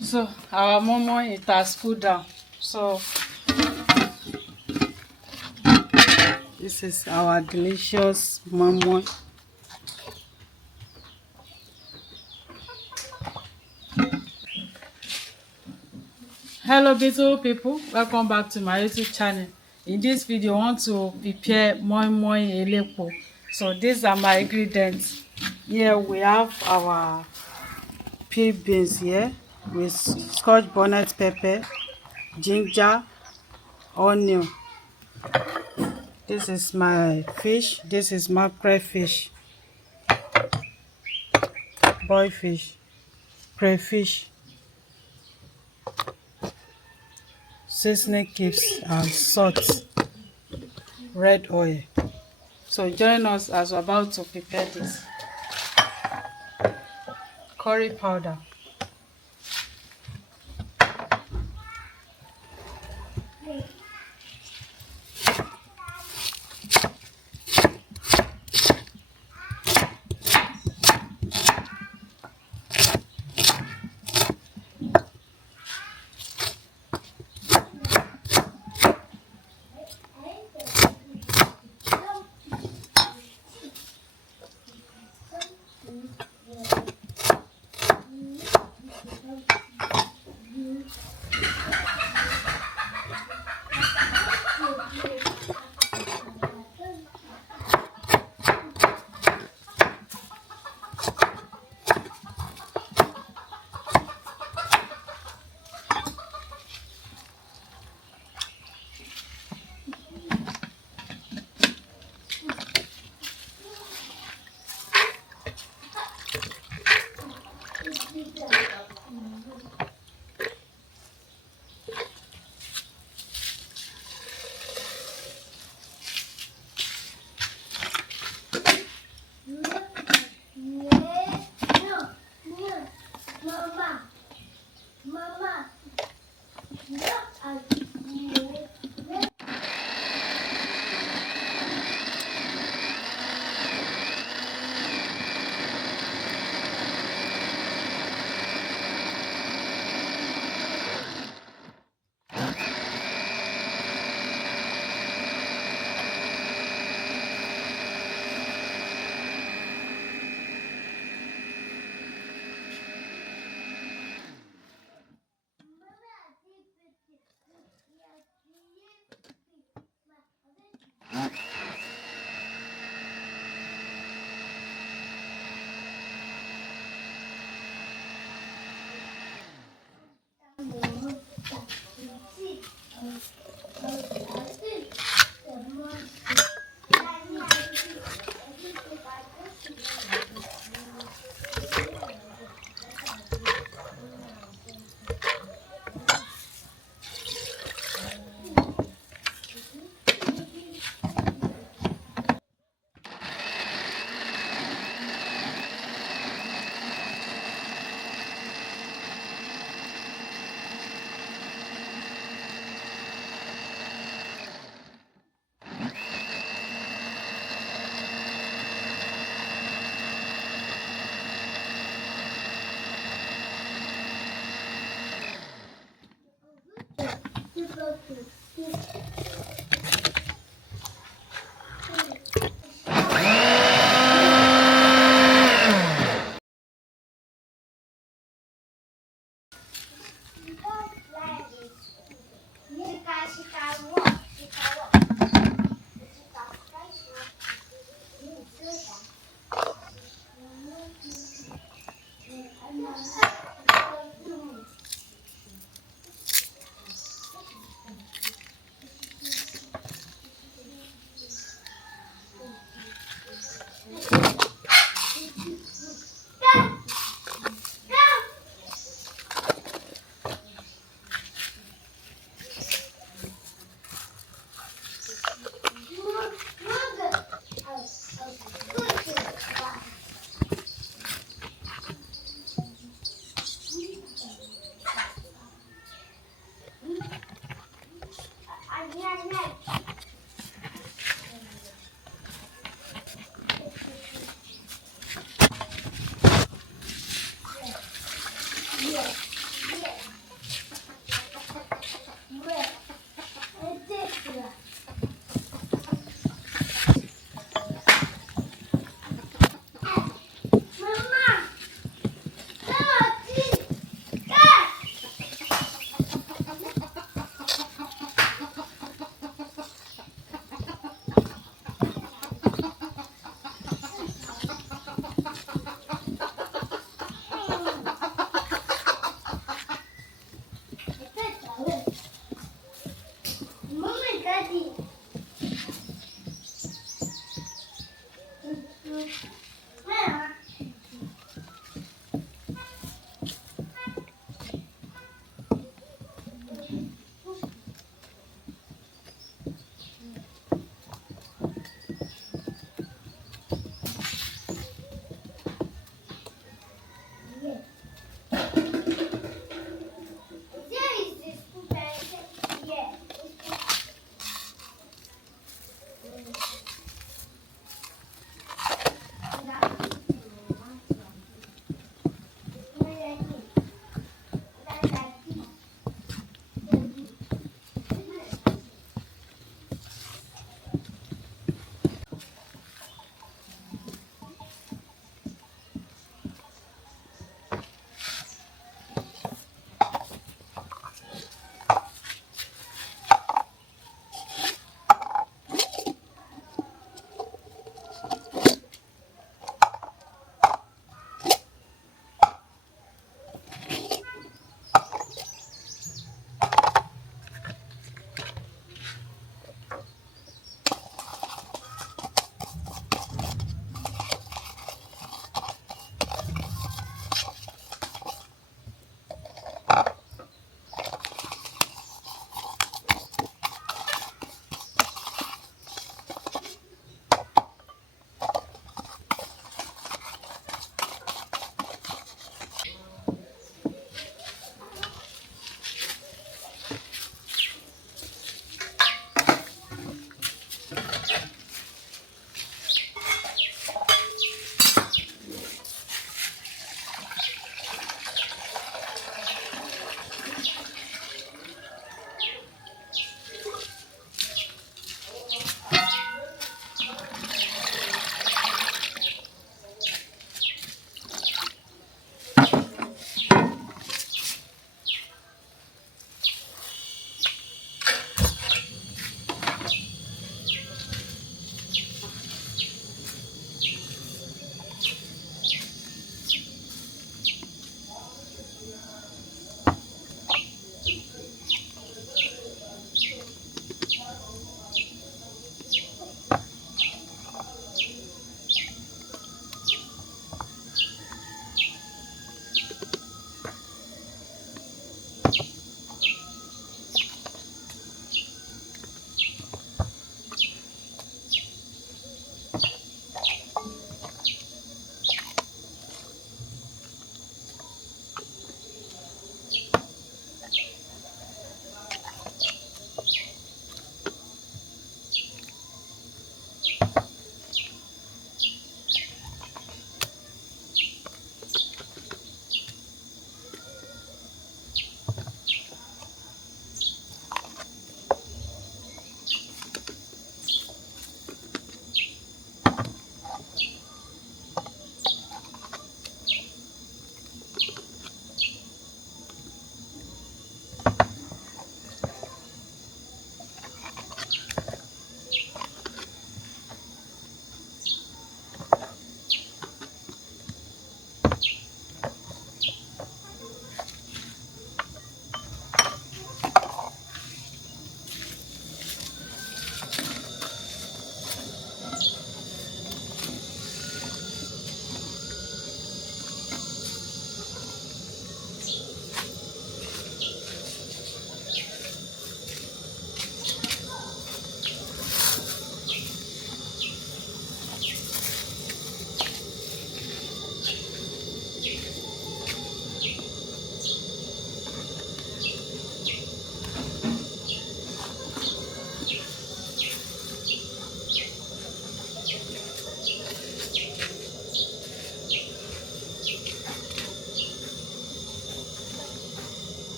So our momo, it has cooled down. So this is our delicious momo. Hello beautiful people, welcome back to my YouTube channel. In this video I want to prepare moi moi elepo. So these are my ingredients. Here we have our pea beans here with scotch bonnet pepper, ginger, onion. This is my fish. This is mackerel fish, boy fish, crayfish, seasoning cubes and salt, red oil. So join us as we're about to prepare this. Curry powder,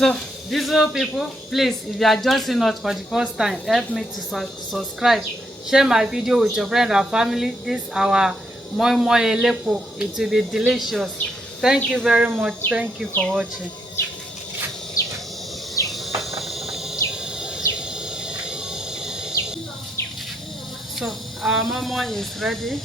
So beautiful people, please, if you are just seeing us for the first time, help me to subscribe, share my video with your friend and family. This our moi moi elepo. It will be delicious. Thank you very much. Thank you for watching. So our moi moi is ready.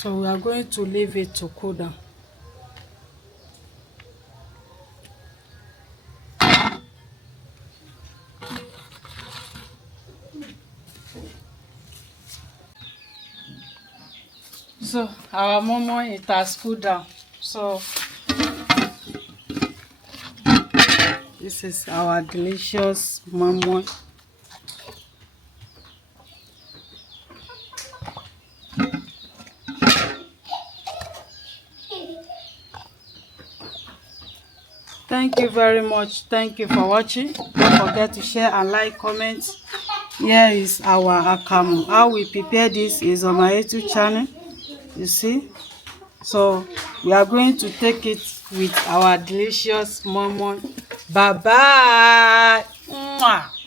So we are going to leave it to cool down. So our momo, it has cooled down. So this is our delicious momo. Thank you very much. Thank you for watching. Don't forget to share and like, comment. Here is our akamu. How we prepare this is on my YouTube channel. You see? So we are going to take it with our delicious momo. Bye bye. Mwah.